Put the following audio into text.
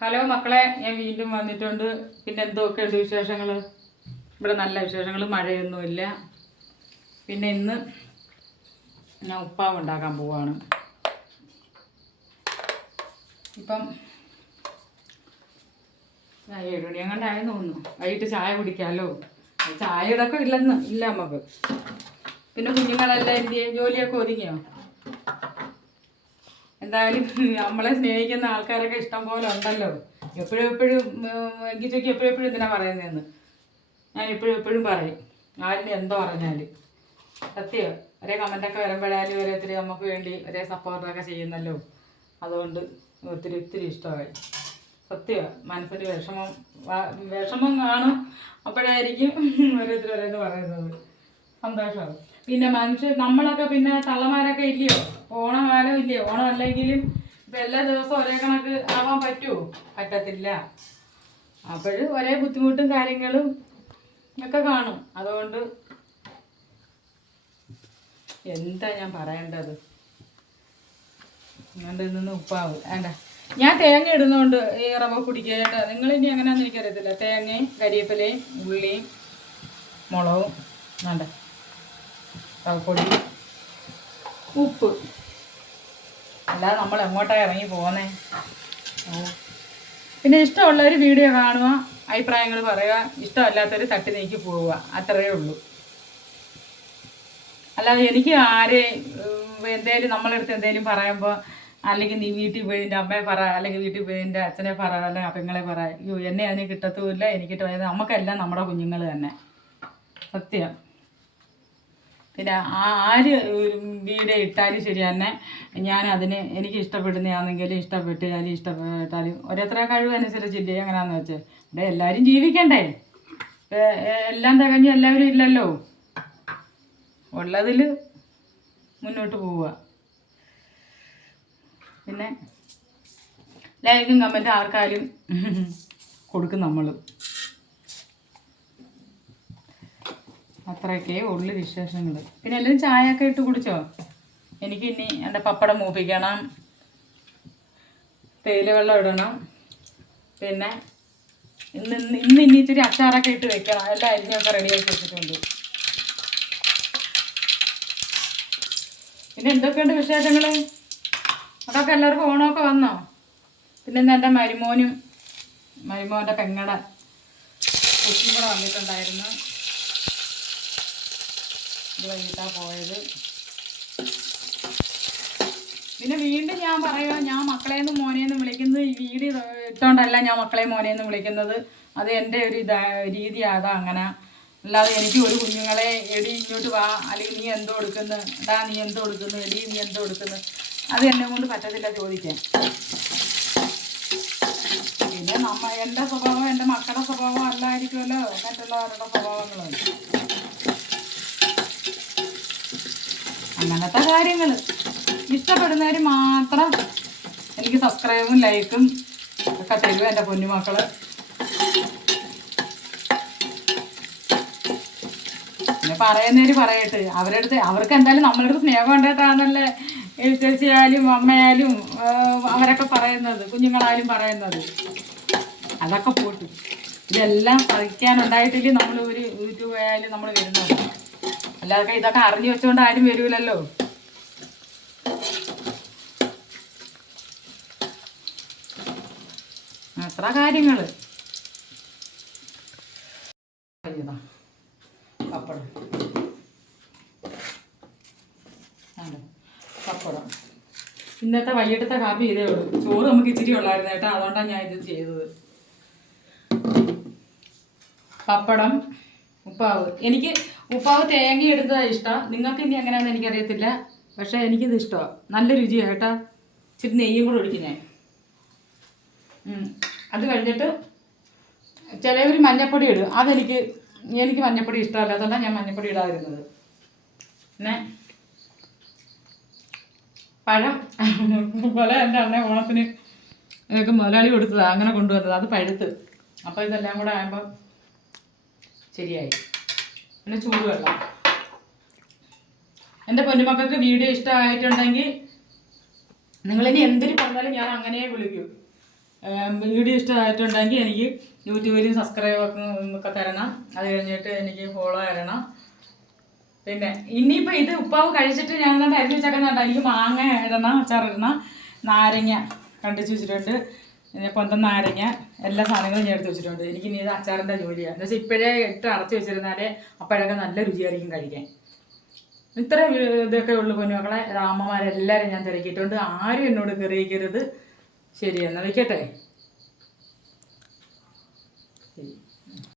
Hello മക്കളെ, ഞാൻ വീണ്ടും വന്നിട്ടുണ്ട്. പിന്നെ എന്തൊക്കെയുണ്ട് വിശേഷങ്ങൾ? ഇവിടെ നല്ല വിശേഷങ്ങൾ, മഴയൊന്നുമില്ല. പിന്നെ ഇന്ന് ഞാൻ ഉപ്പാവ് ഉണ്ടാക്കാൻ പോവാണ്. ഇപ്പം 7 മണി അങ്ങോട്ടായെന്ന് തോന്നുന്നു. വൈകിട്ട് ചായ കുടിക്കാമല്ലോ. ചായ ഇടക്കം ഇല്ല നമുക്ക്. പിന്നെ കുഞ്ഞുങ്ങളെല്ലാം എന്ത് ചെയ്യും? ജോലിയൊക്കെ ഒതുങ്ങിയോ? എന്തായാലും നമ്മളെ സ്നേഹിക്കുന്ന ആൾക്കാരൊക്കെ ഇഷ്ടം പോലെ ഉണ്ടല്ലോ. എപ്പോഴും എങ്കിൽ ചോദിക്കും എപ്പോഴും എന്തിനാ പറയുന്നതെന്ന്. ഞാൻ എപ്പോഴും പറയും, ആരും എന്തോ പറഞ്ഞാലും സത്യം. ഒരേ കമൻറ്റൊക്കെ വരുമ്പോഴാലും ഓരോരുത്തർ നമുക്ക് വേണ്ടി ഒരേ സപ്പോർട്ടൊക്കെ ചെയ്യുന്നല്ലോ. അതുകൊണ്ട് ഒത്തിരി ഇഷ്ടമായി. സത്യമാണ്. മനസ്സിന് വിഷമം കാണും. അപ്പോഴായിരിക്കും ഓരോരുത്തരോരോന്ന് പറയുന്നത്. സന്തോഷമാണ്. പിന്നെ നമ്മളൊക്കെ പിന്നെ തള്ളമാരൊക്കെ ഇല്ലയോ? ഓണകാലം ഇല്ലയോ? ഓണം അല്ലെങ്കിലും ഇപ്പം എല്ലാ ദിവസവും ഒരേ കണക്ക് ആവാൻ പറ്റുമോ? പറ്റത്തില്ല. അപ്പോഴും ഒരേ ബുദ്ധിമുട്ടും കാര്യങ്ങളും ഒക്കെ കാണും. അതുകൊണ്ട് എന്താ ഞാൻ പറയേണ്ടത്? അതുകൊണ്ട് നിന്ന് ഉപ്പാവ് വേണ്ട. ഞാൻ തേങ്ങ ഇടുന്നതുകൊണ്ട് ഈ റവ കുടിക്കേണ്ട. നിങ്ങളിനി എങ്ങനെയാണെന്ന് എനിക്കറിയത്തില്ല. തേങ്ങയും കരിവേപ്പിലയും ഉള്ളിയും മുളകും വേണ്ട, റവപ്പൊടി, ഉപ്പ്. അല്ലാതെ നമ്മൾ എങ്ങോട്ടാണ് ഇറങ്ങി പോകുന്നേ? പിന്നെ ഇഷ്ടമുള്ളവർ വീഡിയോ കാണുക, അഭിപ്രായങ്ങൾ പറയുക. ഇഷ്ടമല്ലാത്തവർ തട്ടി നീക്കി പോവുക. അത്രയേ ഉള്ളൂ. അല്ലാതെ എനിക്ക് എന്തേലും നമ്മളെടുത്ത് എന്തേലും പറയുമ്പോൾ, അല്ലെങ്കിൽ നീ വീട്ടിൽ പോയി എൻ്റെ അമ്മയെ പറ, അല്ലെങ്കിൽ വീട്ടിൽ പോയി എൻ്റെ അച്ഛനെ പറ, അല്ലെങ്കിൽ പെങ്ങളെ പറ, അയ്യോ എന്നെ അതിന് കിട്ടത്തുമില്ല. എനിക്കിട്ട് പോയത് നമുക്കെല്ലാം നമ്മുടെ കുഞ്ഞുങ്ങൾ തന്നെ. സത്യം. പിന്നെ ആര് വീഡിയോ ഇട്ടാലും ശരി തന്നെ, ഞാനതിന് എനിക്ക് ഇഷ്ടപ്പെടുന്നതാണെങ്കിലും ഇഷ്ടപ്പെട്ടാലും ഓരോരുത്തരെ കഴിവനുസരിച്ചില്ലേ. എങ്ങനെയാണെന്ന് വെച്ചാൽ ഇവിടെ എല്ലാവരും ജീവിക്കണ്ടേ? എല്ലാം തികഞ്ഞ് എല്ലാവരും ഇല്ലല്ലോ. ഉള്ളതിൽ മുന്നോട്ട് പോവുക. പിന്നെ ലൈക്കും കമൻറ്റും ആർക്കാരും കൊടുക്കും നമ്മൾ. അത്രയൊക്കെ ഉള്ളു വിശേഷങ്ങൾ. പിന്നെ എല്ലാവരും ചായയൊക്കെ ഇട്ട് കുടിച്ചോ? എനിക്ക് ഇനി എൻ്റെ പപ്പടം മൂപ്പിക്കണം, തേയില വെള്ളം ഇടണം. പിന്നെ ഇന്ന് ഇനി ഇച്ചിരി അച്ചാറൊക്കെ ഇട്ട് വെക്കണം. എല്ലാം അരിഞ്ഞൊക്കെ റെഡിയാക്കി വെച്ചിട്ടുണ്ട്. പിന്നെ എന്തൊക്കെയുണ്ട് വിശേഷങ്ങൾ? അതൊക്കെ എല്ലാവർക്കും ഓണമൊക്കെ വന്നോ? പിന്നെ ഇന്ന് എൻ്റെ മരുമോൻ്റെ പെങ്ങടെ കൊച്ചും കൂടെ വന്നിട്ടുണ്ടായിരുന്നു. ഇത് വൈകിട്ടാണ് പോയത്. പിന്നെ വീണ്ടും ഞാൻ പറയുക, ഞാൻ മക്കളേന്ന് മോനേന്ന് വിളിക്കുന്നത് ഈ വീഡിയോ ഇട്ടുകൊണ്ടല്ല ഞാൻ മക്കളെ മോനേന്ന് വിളിക്കുന്നത്. അത് എൻ്റെ ഒരു രീതിയാണ്. അങ്ങനെ അല്ലാതെ എനിക്ക് ഒരു കുഞ്ഞുങ്ങളെ എടി ഇങ്ങോട്ട് വാ, അല്ലെങ്കിൽ നീ എന്തോ എടുക്കുന്നു, എടാ നീ എന്തോ എടുക്കുന്നു, എടി നീ എന്തോ എടുക്കുന്നു, അത് എന്നെ കൊണ്ട് പറ്റത്തില്ല ചോദിക്കാൻ. പിന്നെ എൻ്റെ സ്വഭാവം എൻ്റെ മക്കളുടെ സ്വഭാവം അല്ലായിരിക്കുമല്ലോ മറ്റുള്ളവരുടെ സ്വഭാവങ്ങൾ. അങ്ങനത്തെ കാര്യങ്ങൾ ഇഷ്ടപ്പെടുന്നവർ മാത്രം എനിക്ക് സബ്സ്ക്രൈബും ലൈക്കും ഒക്കെ തരും എൻ്റെ പൊന്നുമക്കൾ. പിന്നെ പറയുന്നവർ പറയട്ടെ. അവർക്ക് എന്തായാലും നമ്മളടുത്ത് സ്നേഹം ഉണ്ടായിട്ടാണല്ലേ ചേച്ചിയായാലും അമ്മയായാലും അവരൊക്കെ പറയുന്നത്, കുഞ്ഞുങ്ങളായാലും പറയുന്നത്. അതൊക്കെ പോട്ട്. ഇതെല്ലാം സഹിക്കാനുണ്ടായിട്ടില്ലേ നമ്മൾ ഒരു യൂട്യൂബ് ആയാലും നമ്മൾ വരുന്നത്. അല്ലാതെ ഇതൊക്കെ അറിഞ്ഞു വെച്ചുകൊണ്ട് ആരും വരൂലല്ലോ. അത്ര കാര്യങ്ങൾ. പപ്പടം ഇന്നത്തെ വൈകിട്ടത്തെ കാപ്പി ഇതേ ഉള്ളൂ. ചോറ് നമുക്ക് ഇച്ചിരി ഉള്ളായിരുന്നു കേട്ടോ, അതുകൊണ്ടാണ് ഞാൻ ഇത് ചെയ്തത്. പപ്പടം, ഉപ്പാവ്. എനിക്ക് ഉപ്പാവ് തേങ്ങ എടുത്തതാണ് ഇഷ്ടം. നിങ്ങൾക്ക് ഇനി എങ്ങനെയാണെന്ന് എനിക്കറിയത്തില്ല, പക്ഷേ എനിക്കിത് ഇഷ്ടമാണ്. നല്ല രുചിയാണ് കേട്ടോ. ഇച്ചിരി നെയ്യും കൂടെ ഒഴിക്കും ഞാൻ. അത് കഴിഞ്ഞിട്ട് ചിലവർ മഞ്ഞപ്പൊടി ഇടും. എനിക്ക് മഞ്ഞപ്പൊടി ഇഷ്ടമല്ലാത്തതുകൊണ്ടാണ് ഞാൻ മഞ്ഞപ്പൊടി ഇടാതിരുന്നത്. പിന്നെ പഴം എൻ്റെ അണ്ണ ഓണത്തിന് എനിക്ക് മുതലാളി കൊടുത്തതാണ്, അങ്ങനെ കൊണ്ടുവന്നത്. അത് പഴുത്ത്. അപ്പോൾ ഇതെല്ലാം കൂടെ ആകുമ്പോൾ ശരിയായി. പിന്നെ ചൂടുവെള്ളം. എൻ്റെ പൊന്നുമക്കൾക്ക് വീഡിയോ ഇഷ്ടമായിട്ടുണ്ടെങ്കിൽ നിങ്ങളിനി എന്തിനു പറഞ്ഞാലും ഞാൻ അങ്ങനെ വിളിക്കൂ. വീഡിയോ ഇഷ്ടമായിട്ടുണ്ടെങ്കിൽ എനിക്ക് യൂട്യൂബിലും സബ്സ്ക്രൈബ് ഒക്കെ തരണം. അത് കഴിഞ്ഞിട്ട് എനിക്ക് ഫോളോ തരണം. പിന്നെ ഇനിയിപ്പോൾ ഇത് ഉപ്പാവ് കഴിച്ചിട്ട് ഞാൻ എന്നിട്ട് അരിഞ്ഞ് വെച്ചേക്കുന്നുണ്ട്. എനിക്ക് മാങ്ങ ഇടണം, അച്ചാറിടണം, നാരങ്ങ കണ്ടിച്ച് വെച്ചിട്ടുണ്ട്, പിന്നെ പൊന്തം നാരങ്ങ, എല്ലാ സാധനങ്ങളും ഞാൻ എടുത്ത് വെച്ചിട്ടുണ്ട്. എനിക്ക് ഇനി ഇത് അച്ചാറിൻ്റെ ജോലിയാണ്. എന്ന് വെച്ചാൽ ഇപ്പോഴേ ഇട്ട് അടച്ച് വെച്ചിരുന്നാലേ അപ്പോഴൊക്കെ നല്ല രുചിയായിരിക്കും കഴിക്കാൻ. ഇത്ര ഇതൊക്കെ ഉള്ളു പൊന്നുമക്കളെ. അമ്മമാരെല്ലാവരും ഞാൻ തിരക്കിയിട്ടുണ്ട്. ആരും എന്നോട് കറിയിക്കരുത്. ശരി എന്നാൽ വയ്ക്കട്ടെ.